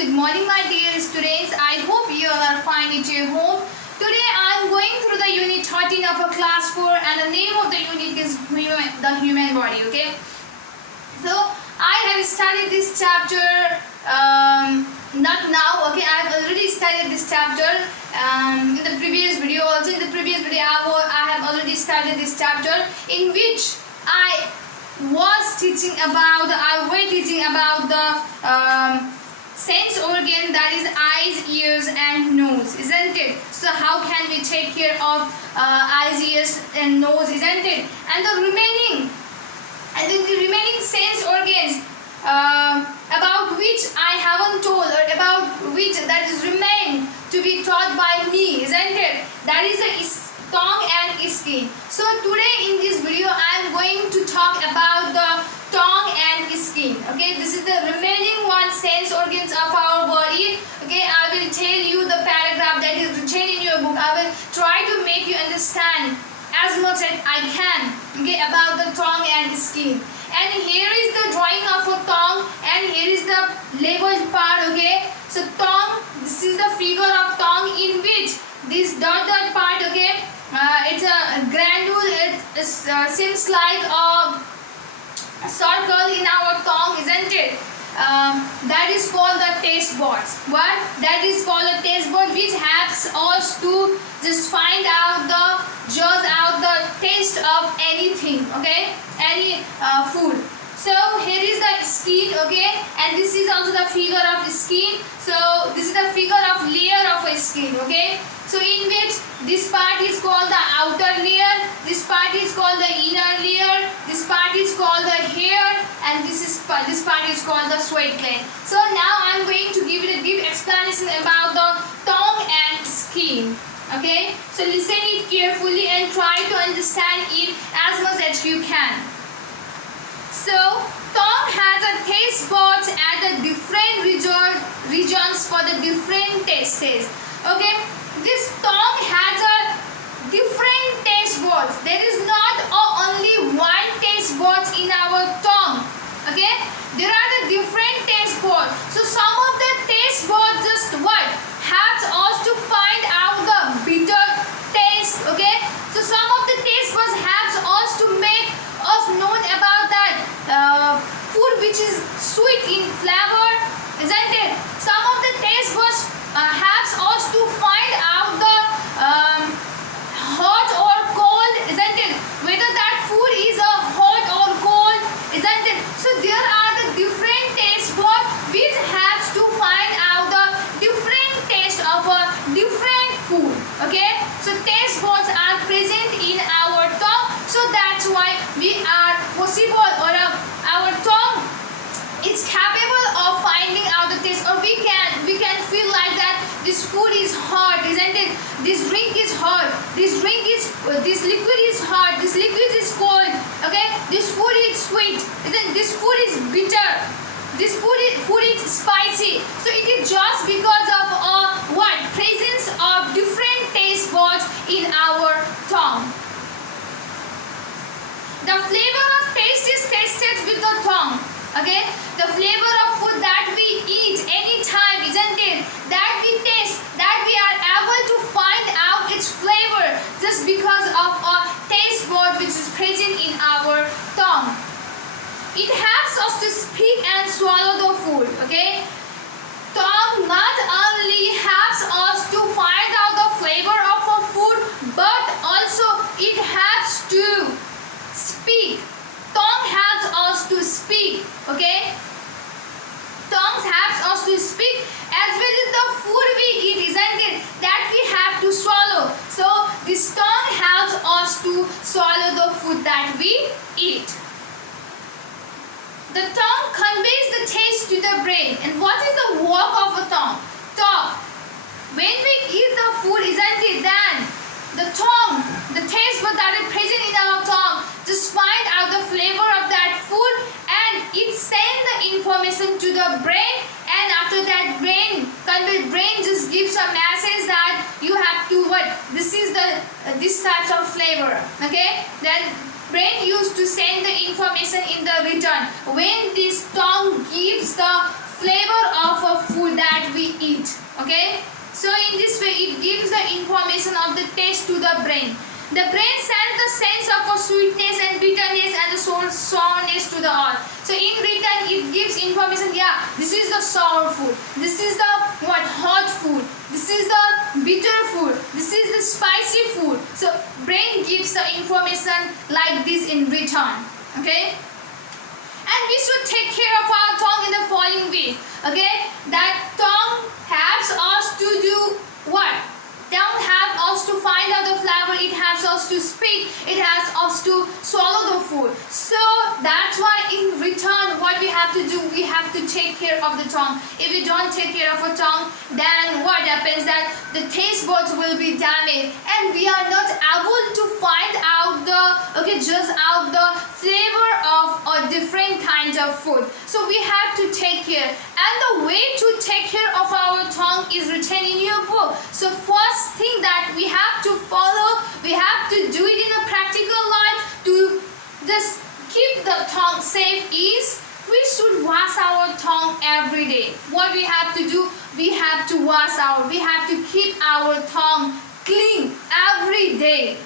good morning my dear students. I hope you all are fine at your home. Today I am going through the unit 13 of a class 4 and the name of the unit is the human body. Okay, so I have studied this chapter not now. Okay, I have already studied this chapter in the previous video. Also in the previous video I have already studied this chapter in which I was teaching about the sense organ, that is eyes, ears and nose, isn't it? So how can we take care of eyes, ears and nose, isn't it? And the remaining sense organs about which I haven't told, or about which that is remained to be taught by me, isn't it? That is the tongue and skin. So today in this video I am going to talk about the tongue and skin. Okay, this is the remaining one sense organs of our body. Okay, I will tell you the paragraph that is written in your book. I will try to make you understand as much as I can, okay, about the tongue and skin. And here is the drawing of a tongue and here is the labeled part. Okay, so tongue, this is the figure of tongue in which this dot part, okay, it's a granule. It seems like a circle in our tongue, isn't it? That is called the taste buds. What? That is called a taste bud, which helps us to just find out judge out the taste of anything, okay, any food. So here is the skin, okay, and this is also the figure of the skin. So this is the figure of layer of a skin, okay. So in which this part is called the outer layer, this part is called the inner layer, this part is called the hair, and this part is called the sweat gland. So now I am going to give explanation about the tongue and skin. Okay, so listen it carefully and try to understand it as much as you can. So tongue has a taste buds at the different regions for the different tastes. Okay, this tongue has a different taste buds. There is not only one taste buds in our tongue. Okay, there are the different taste buds. So some of the taste buds just what helps us to find out the bitter taste. Okay, so some of the taste buds helps us to make us know about that food which is sweet in flavor, isn't it? Some of the taste buds helps us to find out the hot or cold, isn't it? Whether that food is a hot or cold, isn't it? So there are the different taste buds which helps to find out the different taste of a different food. Okay, so taste buds are present in our tongue, so that's why we are possible, or our tongue is capable of finding out the taste, or we can feel like that this food is hot, isn't it? This drink is hot, this liquid is hot, this liquid is cold. Okay, this food is sweet, isn't this food is bitter, this food is spicy. So it is just because of what presence of different taste buds in our tongue. The flavor of taste is tasted with the tongue. Okay, the flavor of food that we eat anytime, isn't it? That we taste, that we are able to find out its flavor just because of a taste bud which is present in our tongue. It helps us to speak and swallow the food. Okay, tongue not only helps us to find out the flavor of a food, but also it helps to speak. Tongue helps us to speak. Okay, tongue helps us to speak as well as the food we eat, isn't it? That we have to swallow. So this tongue helps us to swallow the food that we eat. The tongue conveys the taste to the brain. And what is the work of a tongue? When we eat the food, isn't it, then the tongue, the taste bud that is present in our tongue, just find out the flavor of that food and it sends the information to the brain, and after that brain just gives a message that you have to what? This is this type of flavor. Okay, then brain used to send the information in the return. When this tongue gives the flavor of a food that we eat. Okay, so in this way it gives the information of the taste to the brain. The brain sends the sense of a sweetness and bitterness and the sourness to the earth. So in return it gives information, yeah, this is the sour food, this is the hot food, this is the bitter food, this is the spicy food. So brain gives the information like this in return. Okay, and we should take care of our tongue in the following way. Okay, that tongue helps us to do what? Tongue helps us to find out the flavor, it helps us to speak, it helps us to swallow the food. So that's why in return what we have to do, we have to take care of the tongue. If we don't take care of our tongue, then what happens that the taste buds will be damaged and we are not able to find out just out the flavor of a different kinds of food. So we have to take care, and the way to take care of our tongue is written in your book. So first thing that we have to follow, we have to do it in a practical life to just keep the tongue safe is we should wash our tongue every day. What we have to do, we have to we have to keep our tongue clean every day.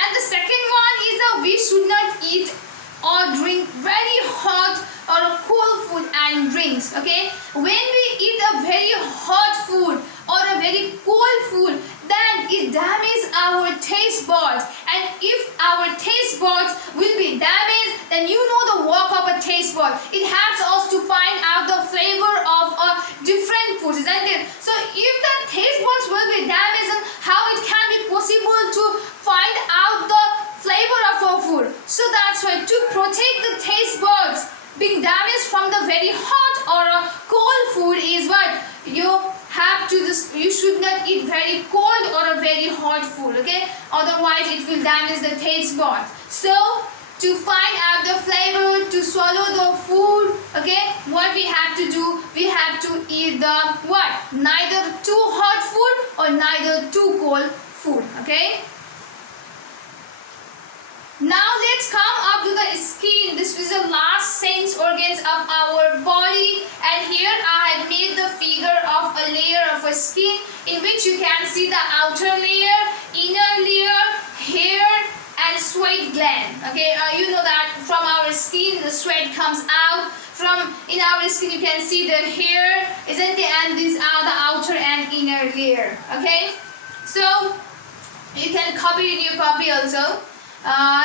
And the second one is that we should not eat or drink very hot or cool food and drinks. Okay, when we eat a very hot food or a very cold food, then it damages our taste buds, and if our taste buds will be damaged, then you know the work of a taste bud. It helps us to find out the flavor of a different food, isn't it? So if the taste buds will be damaged, then how it can be possible to find out the flavor of our food? So that's why to protect the taste buds being damaged from the very hot or a cold food is what you have to you should not eat very cold or a very hot food. Okay, otherwise it will damage the taste buds. So to find out the flavor, to swallow the food, okay, what we have to do, we have to eat the neither too hot food or neither too cold food. Okay, now let's come up to the skin. This is the last sense organs of our body, and here I have made the figure of a layer of a skin in which you can see the outer layer, inner layer, hair and sweat gland. Okay, you know that from our skin the sweat comes out. From in our skin you can see the hair, isn't it? And these are the outer and inner layer. Okay, so you can copy it in your copy also.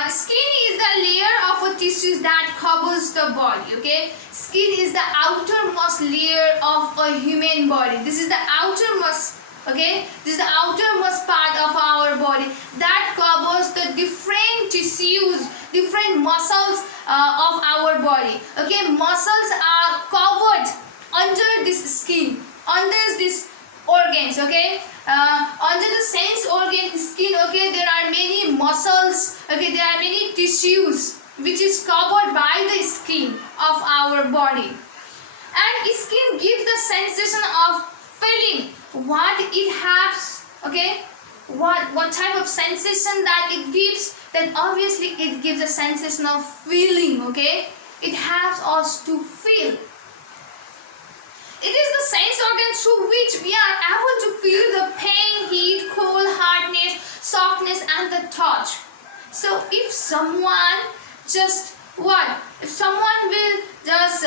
Skin is the layer of a tissues that covers the body. Okay, skin is the outermost layer of a human body. This is the outermost. Okay, this is the outermost part of our body that covers the different tissues, different muscles of our body. Okay, muscles are covered under this skin, under this organs. Okay, under the sense organ skin, okay, there are many muscles. Okay, there are many tissues which is covered by the skin of our body, and skin gives the sensation of feeling what it has. Okay, what type of sensation that it gives, then obviously it gives a sensation of feeling. Okay, it helps us to feel. It is the sense organ through which we are able to feel the pain, heat, cold, hardness, softness and the touch. So if someone just if someone will just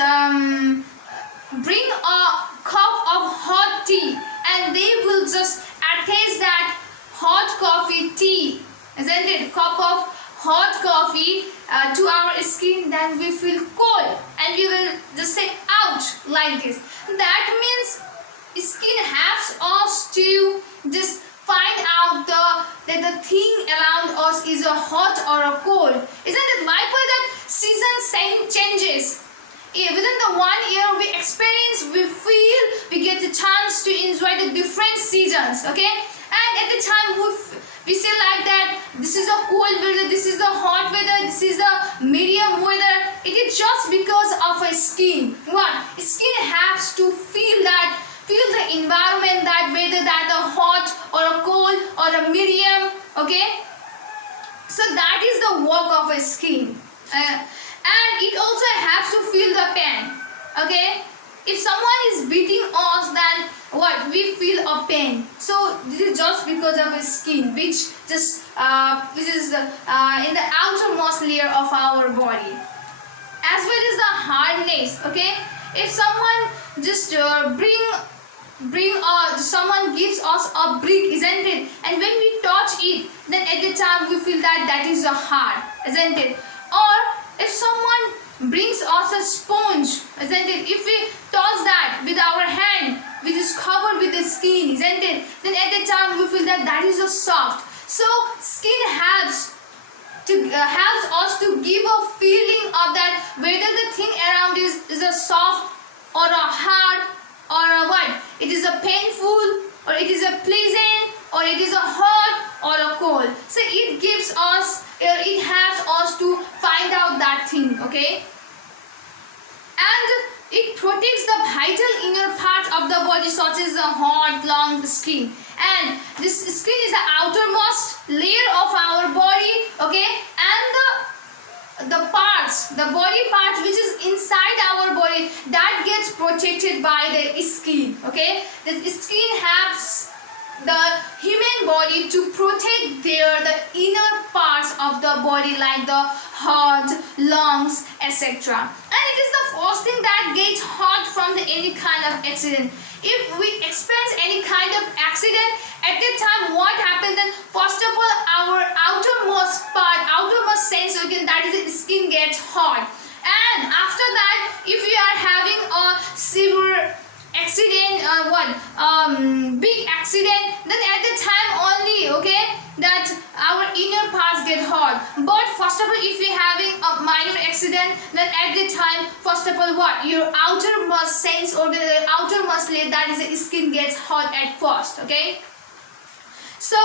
bring a cup of hot tea and they will just attach that hot coffee tea, isn't it? Cup of hot coffee to our skin, then we feel cold and we will just say ouch like this. That means skin helps us to just find out that the thing around us is a hot or a cold. Isn't it likewise that season changes? Within the 1 year we experience, we feel, we get the chance to enjoy the different seasons. Okay, and at the time we say like that this is a cold weather, this is the hot weather, this is the medium weather. It is just because of a skin. Skin has to feel the environment, that whether that a hot or a cold or a medium. Okay, so that is the work of a skin, and it also has to feel the pain. Okay, is beating us, then what, we feel a pain. So this is just because of the skin, which just which is in the outermost layer of our body, as well as the hardness. Okay, if someone just someone gives us a brick, isn't it, and when we touch it, then at the time we feel that that is a hard, isn't it? Or if someone brings us a sponge, isn't it, if we touch that with our hand which is covered with the skin, isn't it, then at the time we feel that that is a soft. So skin helps us to give a feeling of that, whether the thing around is a soft or a hard, or a what, it is a painful, or it is a pleasant, or it is a hot or a cold. So it gives us, it helps us to find out that thing. Okay, and it protects the vital inner parts of the body, such as the heart, lung, skin. And this skin is the outermost layer of our body. Okay, and the parts, the body parts which is inside our body, that gets protected by the skin. Okay, the skin helps the human body to protect the inner parts of the body, like the heart, lungs, etc. And it is the first thing that gets hurt from any kind of accident. If we experience any kind of accident, at the time what happens, then first of all our outermost part, outermost sense organ, that is the skin, gets hurt. And after that, if you are having a severe accident, big accident, then at the time only, okay, that our inner parts get hurt. But first of all, if you're having a minor accident, then at the time, first of all, what, your outermost sense organ, the outermost layer, that is the skin, gets hurt at first. Okay, so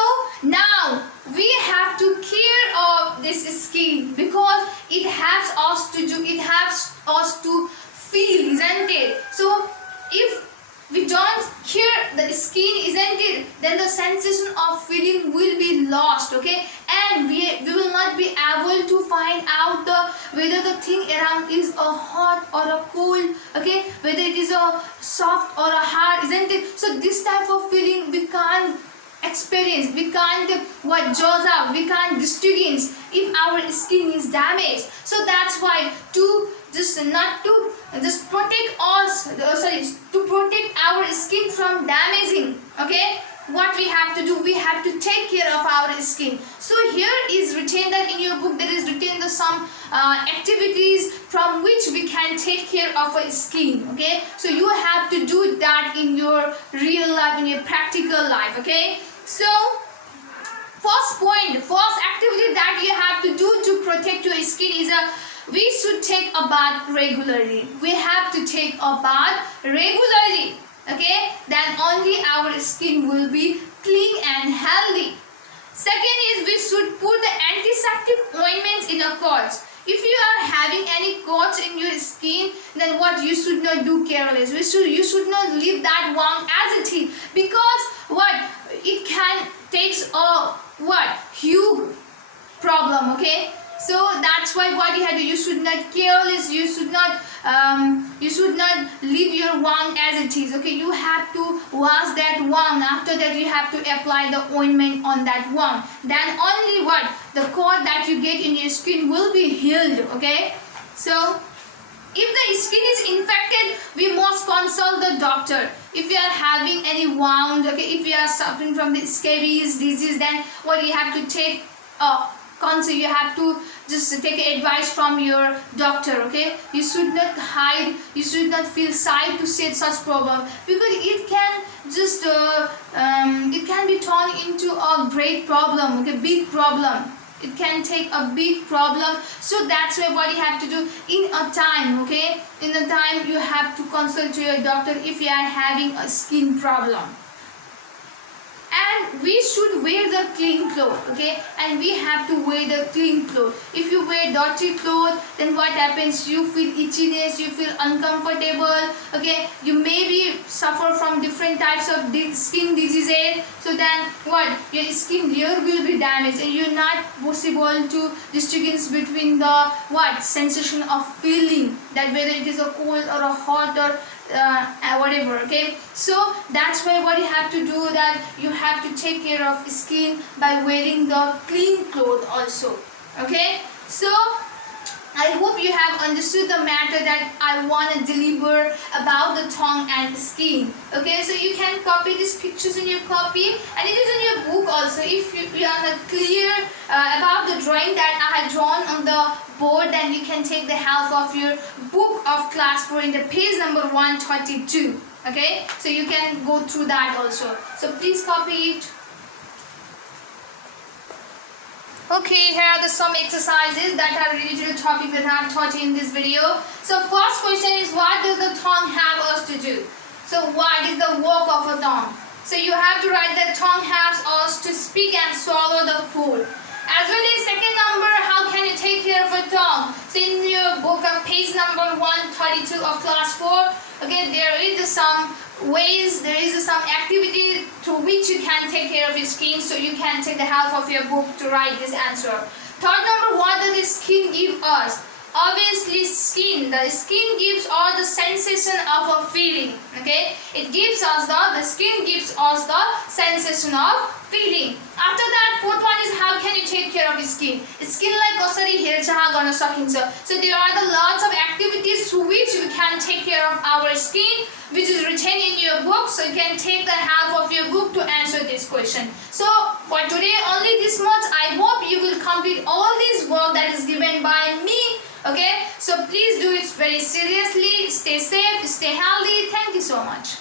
now we have to care of this skin, because it helps us to do, it helps us to feel, isn't it? So if we don't care the skin, isn't it, then the sensation of feeling will be lost. Okay, and we will not be able to find out whether the thing around is a hot or a cold. Okay, whether it is a soft or a hard, isn't it? So this type of feeling we can't experience, we can't judge out, we can't distinguish if our skin is damaged. So that's why to protect us, to protect our skin from damaging, okay, what we have to do, we have to take care of our skin. So here is written that in your book there is written some activities from which we can take care of our skin. Okay, so you have to do that in your real life, in your practical life. Okay, so first point, first activity that you have to do to protect your skin is we should take a bath regularly. We have to take a bath regularly. Okay, then only our skin will be clean and healthy. Second is we should put the antiseptic ointments in our cuts. If you are having any cuts in your skin, then what, you should not do careless. You should not leave that one as it is, because what, it can takes a huge problem. Okay, so that's why what you have to, you should not careless, you should not leave your wound as it is. Okay, you have to wash that wound. After that you have to apply the ointment on that wound, then only the cut that you get in your skin will be healed. Okay, so if the skin is infected, we must consult the doctor. If you are having any wound, okay, if you are suffering from the scabies disease, then what you have to take consult, you have to just take advice from your doctor. Okay, you should not hide, you should not feel shy to say such problem, because it can just it can be turned into a great problem. Okay, big problem, it can take a big problem. So that's why what you have to do in a time. Okay, in a time you have to consult to your doctor if you are having a skin problem. And we should wear the clean clothes. Okay, and we have to wear the clean clothes. If you wear dirty clothes, then what happens, you feel itchiness, you feel uncomfortable. Okay, you maybe suffer from different types of skin diseases. So then what, your skin layer will be damaged, and you're not possible to distinguish between the sensation of feeling, that whether it is a cold or a hot or whatever. Okay, so that's why what you have to do, that you have to take care of skin by wearing the clean clothes also. Okay, so I hope you have understood the matter that I want to deliver about the tongue and skin. Okay, so you can copy these pictures in your copy, and it is in your book also. If you are not clear about the drawing that I had drawn on the board, then you can take the help of your book of class 4 in the page number 132. Okay, so you can go through that also. So please copy it. Okay, here are some exercises that are related to the topic that I have taught you in this video. So first question is, what does the tongue have us to do? So what is the work of a tongue? So you have to write that tongue has us to speak and swallow the food. As well as second number, how can you take care of a tongue? So in your book of page number 132 of class 4, okay, there is some ways, there is some activity through which you can take care of your skin, so you can take the help of your book to write this answer. Third number, what does the skin give us? Obviously skin. The skin gives all the sensation of a feeling. Okay, it gives us the skin gives us the sensation of feeling. After that, fourth one is, how can you take care of your skin? Skin like कसरी हेरचाह गर्न सकिन्छ. So there are the lots of activities through which we can take care of our skin, which is written in your book. So you can take the help of your book to answer this question. So for today only this much. I hope you will complete all this work that is given by me. Okay, so please do it very seriously. Stay safe, stay healthy. Thank you so much.